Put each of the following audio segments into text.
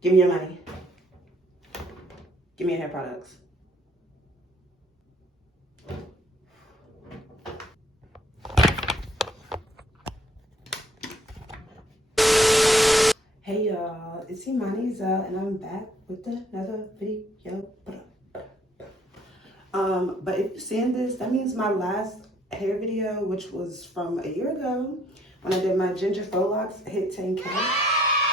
Give me your money. Give me your hair products. Hey y'all, it's imaniezell and I'm back with another video. But if you're seeing this, that means my last hair video, which was from a year ago when I did my ginger faux locks, hit 10K.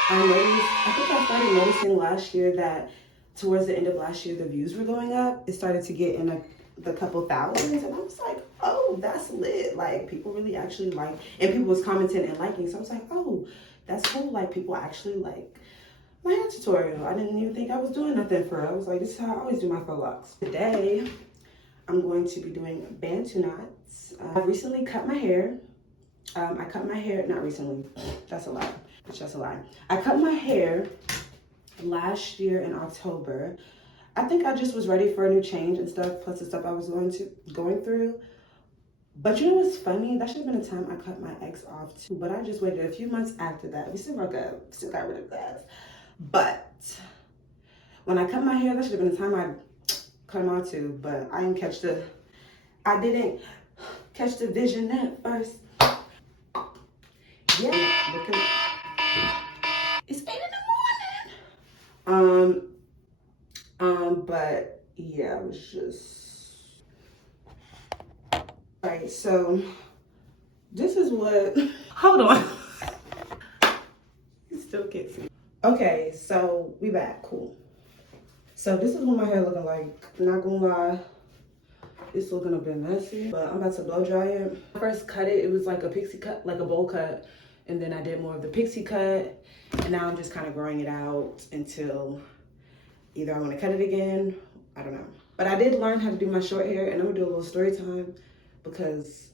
I think I started noticing last year that towards the end of last year, the views were going up. It started to get in the couple thousands, and I was like, oh, that's lit. Like, people really actually like, and people was commenting and liking. So I was like, oh, that's cool. Like, people actually like my hair tutorial. I didn't even think I was doing nothing for it. I was like, this is how I always do my faux locks. Today, I'm going to be doing Bantu knots. I recently cut my hair. I cut my hair, not recently, that's a lie. That's a lie. I cut my hair last year in October. I think I just was ready for a new change and stuff, plus the stuff I was going through. But you know what's funny? That should have been the time I cut my ex off too. But I just waited a few months after that. We still broke up, still got rid of that. But when I cut my hair, that should have been the time I cut them off too. But I didn't catch the vision at first. Yeah, because it's 8 in the morning. But yeah, it was just right. So this is what. Hold on. You still can't see. Okay, so we back. Cool. So this is what my hair looking like. Not gonna lie, it's looking a bit messy, but I'm about to blow dry it. When I first cut it, it was like a pixie cut, like a bowl cut, and then I did more of the pixie cut, and now I'm just kind of growing it out until either I want to cut it again, I don't know. But I did learn how to do my short hair, and I'm gonna do a little story time because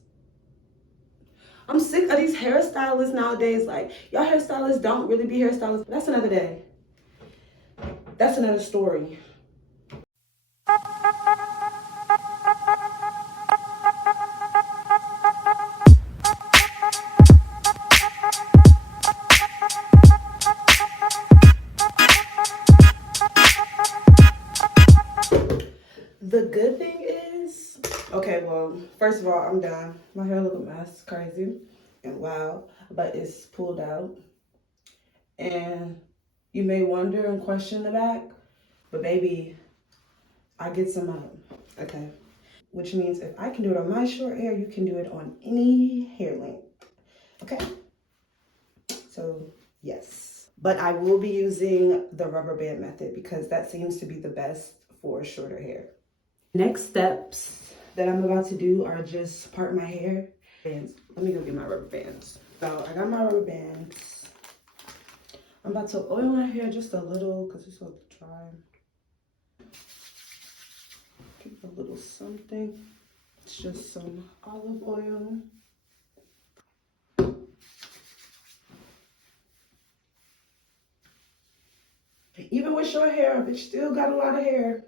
I'm sick of these hairstylists nowadays. Like, y'all hairstylists don't really be hairstylists. That's another day. That's another story. The good thing is, okay, well, first of all, I'm done. My hair look a mess, crazy and wild, but it's pulled out. And you may wonder and question the back, but baby, I get some up, okay? Which means if I can do it on my short hair, you can do it on any hair length, okay? So, yes. But I will be using the rubber band method because that seems to be the best for shorter hair. Next steps that I'm about to do are just part my hair. And let me go get my rubber bands. So I got my rubber bands. I'm about to oil my hair just a little because it's so dry. Give a little something. It's just some olive oil. Even with short hair, bitch still got a lot of hair.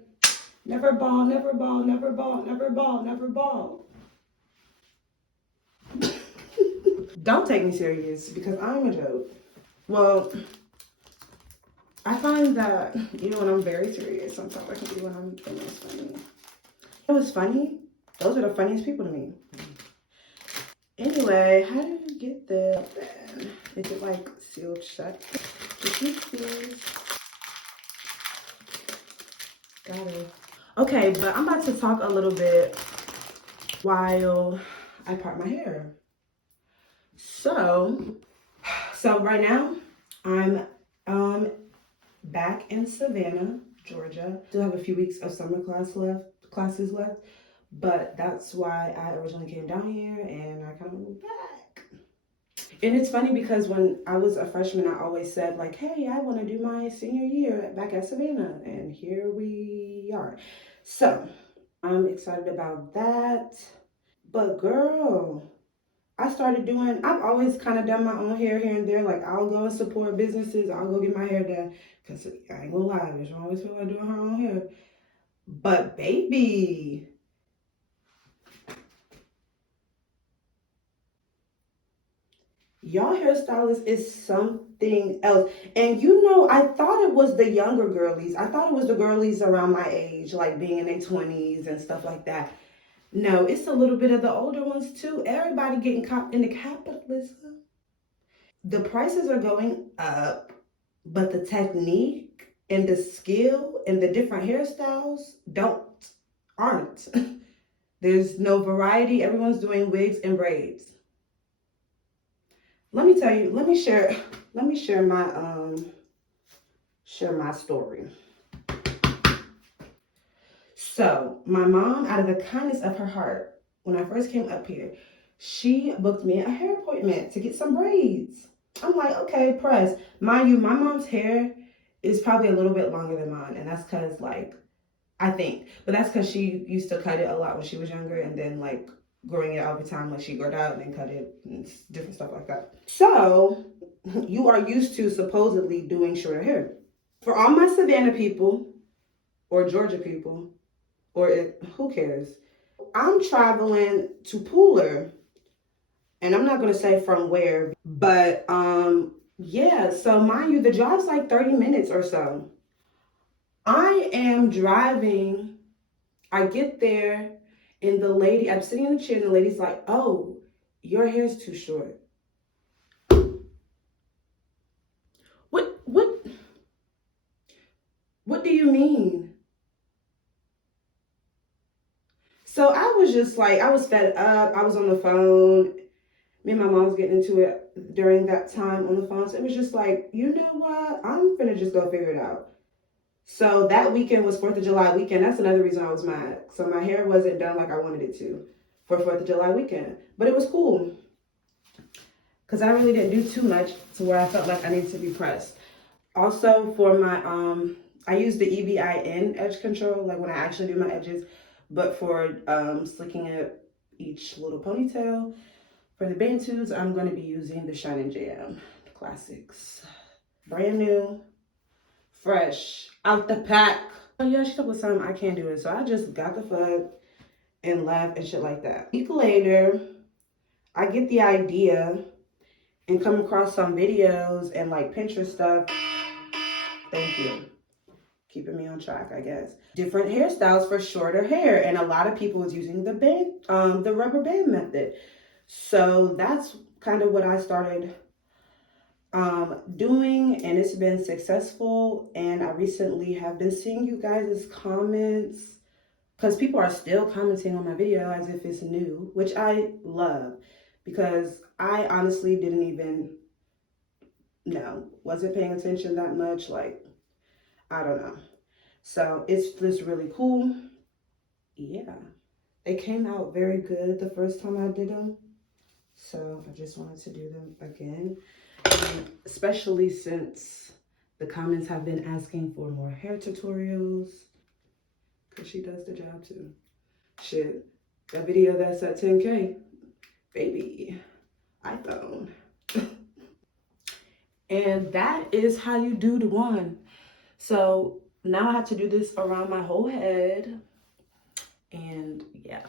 Never bald, never bald, never bald, never bald, never bald. Don't take me serious because I'm a joke. Well, I find that, you know, when I'm very serious, sometimes I can be when I'm the most funny. It was funny. Those are the funniest people to me. Anyway, how did you get there then? Is it like sealed shut? Did you see? Got it. Okay, but I'm about to talk a little bit while I part my hair. So right now I'm back in Savannah, Georgia. Still have a few weeks of summer classes left, but that's why I originally came down here and I kind of moved back. And it's funny because when I was a freshman, I always said like, hey, I want to do my senior year back at Savannah, and here we are. So I'm excited about that. But girl, I've always kind of done my own hair here and there. Like, I'll go and support businesses. I'll go get my hair done. Because I ain't gonna lie, bitch, I always feel like doing her own hair. But baby, Y'all hairstylist is something else. And you know, I thought it was the younger girlies. I thought it was the girlies around my age, like being in their 20s and stuff like that. No, it's a little bit of the older ones too. Everybody getting caught in the capitalism. The prices are going up, but the technique and the skill and the different hairstyles aren't. There's no variety. Everyone's doing wigs and braids. Let me tell you, let me share my story. So my mom, out of the kindness of her heart, when I first came up here, she booked me a hair appointment to get some braids. I'm like, okay, press. Mind you, my mom's hair is probably a little bit longer than mine, and that's because, like, I think, but that's because she used to cut it a lot when she was younger, and then, like, growing it over time, like, she grew it out and then cut it and different stuff like that. So you are used to supposedly doing shorter hair. For all my Savannah people or Georgia people, who cares? I'm traveling to Pooler, and I'm not gonna say from where, but yeah. So mind you, the drive's like 30 minutes or so. I am driving. I get there, and I'm sitting in the chair, and the lady's like, "Oh, your hair's too short." What do you mean? So I was just like, I was fed up. I was on the phone. Me and my mom was getting into it during that time on the phone. So it was just like, you know what? I'm finna just go figure it out. So that weekend was 4th of July weekend. That's another reason I was mad. So my hair wasn't done like I wanted it to for 4th of July weekend. But it was cool. Because I really didn't do too much to where I felt like I needed to be pressed. Also for my, I use the EBIN edge control, like when I actually do my edges. But for slicking up each little ponytail, for the Bantus, I'm going to be using the Shine and Jam Classics. Brand new, fresh, out the pack. Oh yeah, she took with something, I can't do it. So I just got the fuck and left and shit like that. A week later, I get the idea and come across some videos and like Pinterest stuff. Thank you. Keeping me on track, I guess. Different hairstyles for shorter hair, and a lot of people was using the rubber band method. So that's kind of what I started doing, and it's been successful. And I recently have been seeing you guys' comments, because people are still commenting on my video as if it's new, which I love, because I honestly didn't even know, wasn't paying attention that much, like, I don't know. So it's just really cool. Yeah, they came out very good the first time I did them. So I just wanted to do them again. And especially since the comments have been asking for more hair tutorials. Because she does the job too. Shit, that video that's at 10K. Baby, iPhone. And that is how you do the one. So now I have to do this around my whole head. And yeah.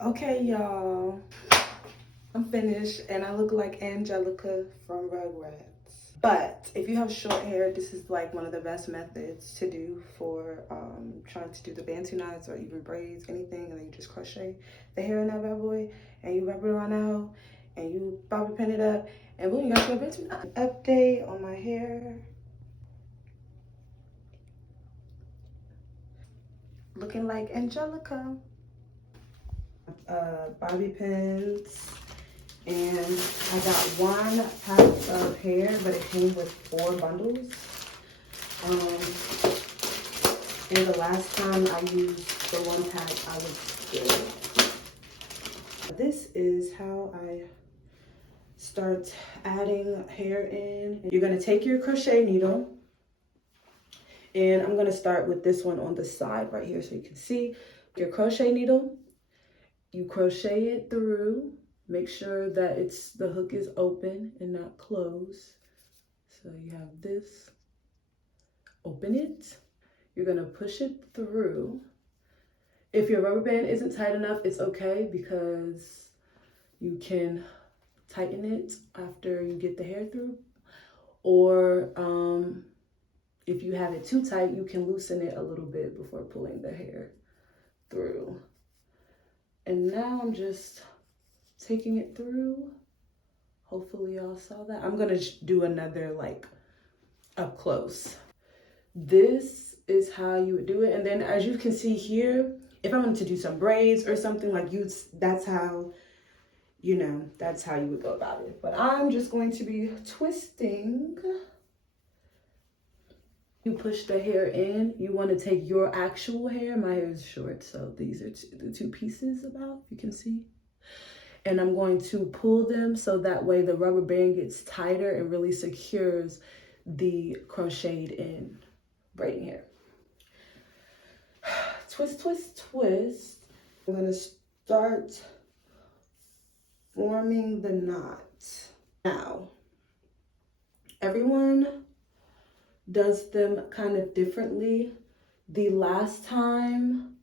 Okay, y'all, I'm finished and I look like Angelica from Rugrats. But if you have short hair, this is like one of the best methods to do for trying to do the Bantu knots or even braids, anything, and then you just crochet the hair in that bad boy and you wrap it around the hoe and you bobby pin it up and boom, you got your Bantu knot. Update on my hair. Looking like Angelica. Bobby pins, and I got one pack of hair, but it came with 4 bundles. And the last time I used the one pack, I was good. This is how I start start adding hair in. You're gonna take your crochet needle, and I'm gonna start with this one on the side right here so you can see. Your crochet needle, you crochet it through. Make sure that the hook is open and not closed. So you have this, open it. You're gonna push it through. If your rubber band isn't tight enough, it's okay, because you can tighten it after you get the hair through. Or if you have it too tight, you can loosen it a little bit before pulling the hair through. And now I'm just taking it through. Hopefully y'all saw that. I'm gonna do another like up close. This is how you would do it. And then as you can see here, if I wanted to do some braids or something, like that's how, you know, that's how you would go about it. But I'm just going to be twisting. You push the hair in. You want to take your actual hair. My hair is short, so these are the two pieces about, you can see. And I'm going to pull them so that way the rubber band gets tighter and really secures the crocheted in braiding hair. Twist, twist, twist. I'm gonna start forming the knot. Now, everyone does them kind of differently. The last time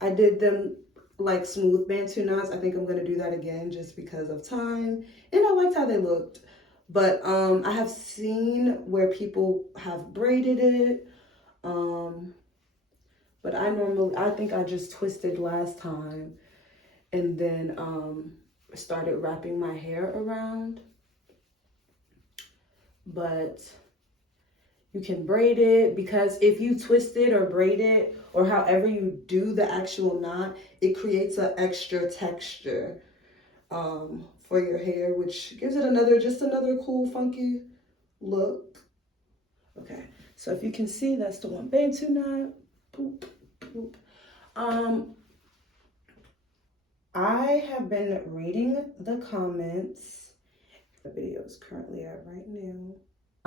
I did them like smooth Bantu knots, I think I'm gonna do that again just because of time. And I liked how they looked. But I have seen where people have braided it. But I think I just twisted last time and then started wrapping my hair around. But you can braid it, because if you twist it or braid it or however you do the actual knot, it creates an extra texture for your hair, which gives it just another cool, funky look. Okay, so if you can see, that's the one Bantu knot. Boop, boop. I have been reading the comments. The video is currently at right now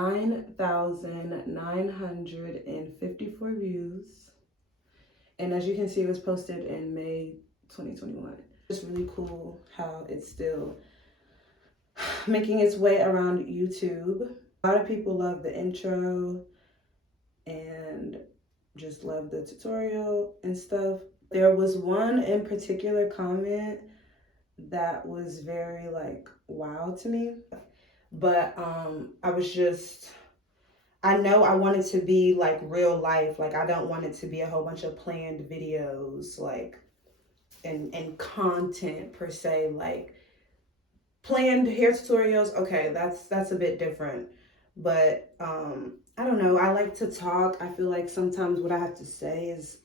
9,954 views. And as you can see, it was posted in May 2021. It's really cool how it's still making its way around YouTube. A lot of people love the intro and just love the tutorial and stuff. There was one in particular comment that was very like wow to me. But I know I want it to be like real life. Like, I don't want it to be a whole bunch of planned videos, like, and content per se. Like, planned hair tutorials, okay, that's a bit different. But I don't know, I like to talk. I feel like sometimes what I have to say is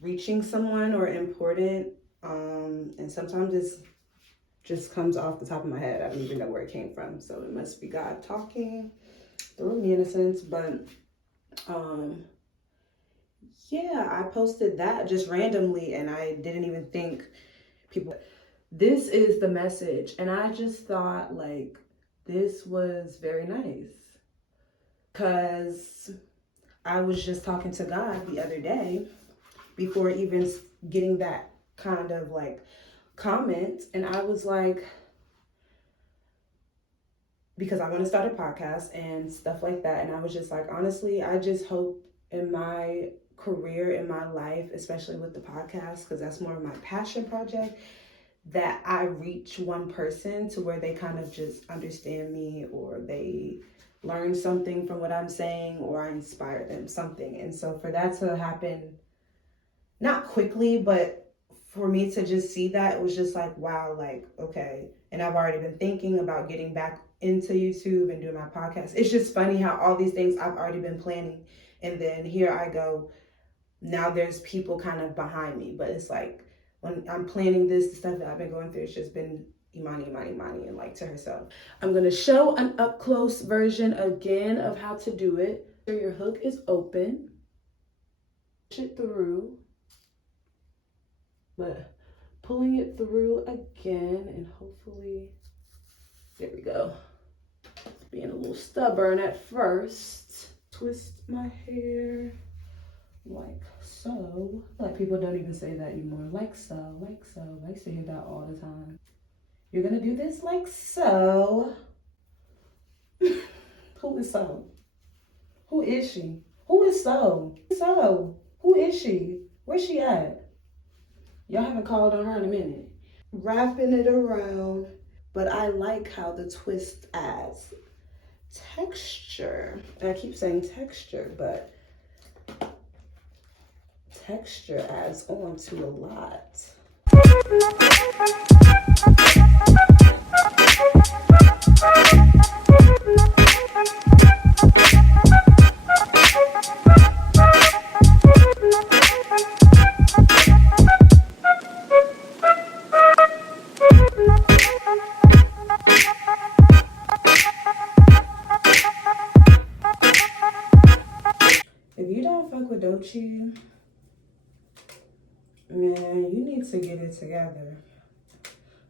reaching someone or important, and sometimes it's just comes off the top of my head. I don't even know where it came from, so it must be God talking through me in a sense. But yeah, I posted that just randomly, and I didn't even think people. This is the message, and I just thought like this was very nice, because I was just talking to God the other day before even getting that kind of like comment, and I was like, because I want to start a podcast and stuff like that, and I was just like, honestly, I just hope in my career, in my life, especially with the podcast, because that's more of my passion project, that I reach one person to where they kind of just understand me, or they learn something from what I'm saying, or I inspire them something. And so for that to happen, not quickly, but for me to just see that, it was just like, wow, like, okay. And I've already been thinking about getting back into YouTube and doing my podcast. It's just funny how all these things I've already been planning, and then here I go. Now there's people kind of behind me, but it's like when I'm planning this, the stuff that I've been going through, it's just been Imani, and like to herself. I'm gonna show an up close version again of how to do it. So your hook is open, push it through, but pulling it through again, and hopefully There we go. Being a little stubborn at first. Twist my hair like so. Like people don't even say that anymore. Like so, like so. I used to hear that all the time. You're gonna do this like so. Who is so? Who is she? Who is so? So, who is she? Where's she at? Y'all haven't called on her in a minute. Wrapping it around, but I like how the twist adds texture. And I keep saying texture, but texture adds on to a lot. If you don't fuck with Doechii, man, you need to get it together.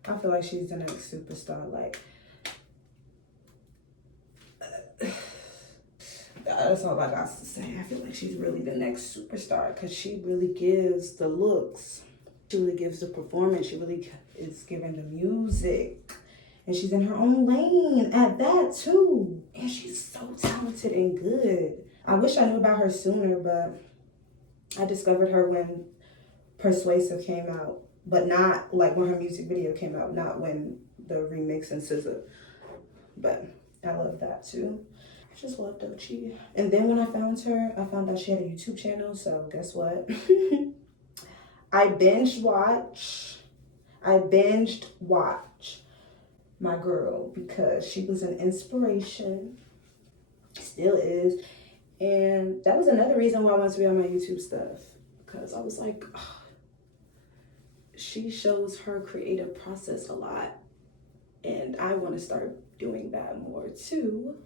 I feel like she's the next superstar. Like, that's all I got to say. I feel like she's really the next superstar because she really gives the looks. She really gives the performance. She really is giving the music. And she's in her own lane at that too. And she's so talented and good. I wish I knew about her sooner, but I discovered her when Persuasive came out. But not like when her music video came out, not when the remix and SZA. But I love that too. I just love Doechii. And then when I found her, I found out she had a YouTube channel. So guess what? I binged watch my girl because she was an inspiration. Still is. And that was another reason why I wanted to be on my YouTube stuff. Because I was like, oh, she shows her creative process a lot. And I want to start doing that more too.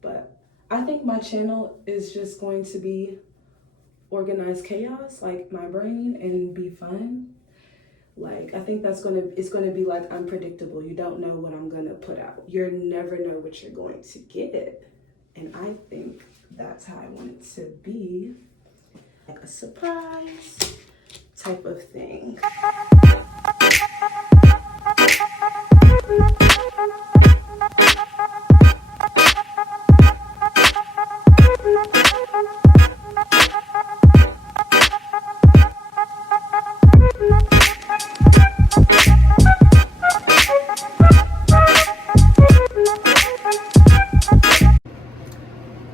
But I think my channel is just going to be organized chaos, like my brain, and be fun. Like, I think it's gonna be like unpredictable. You don't know what I'm gonna put out. You never know what you're going to get. And I think that's how I want it to be. Like a surprise type of thing.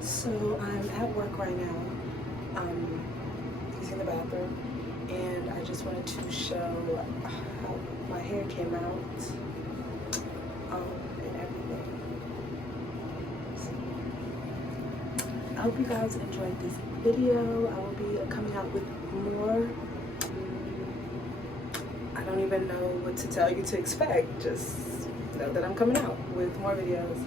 So I'm at work right now. Using the bathroom, and I just wanted to show how my hair came out and everything. So, I hope you guys enjoyed this video. I will be coming out with more. I don't even know what to tell you to expect. Just know that I'm coming out with more videos.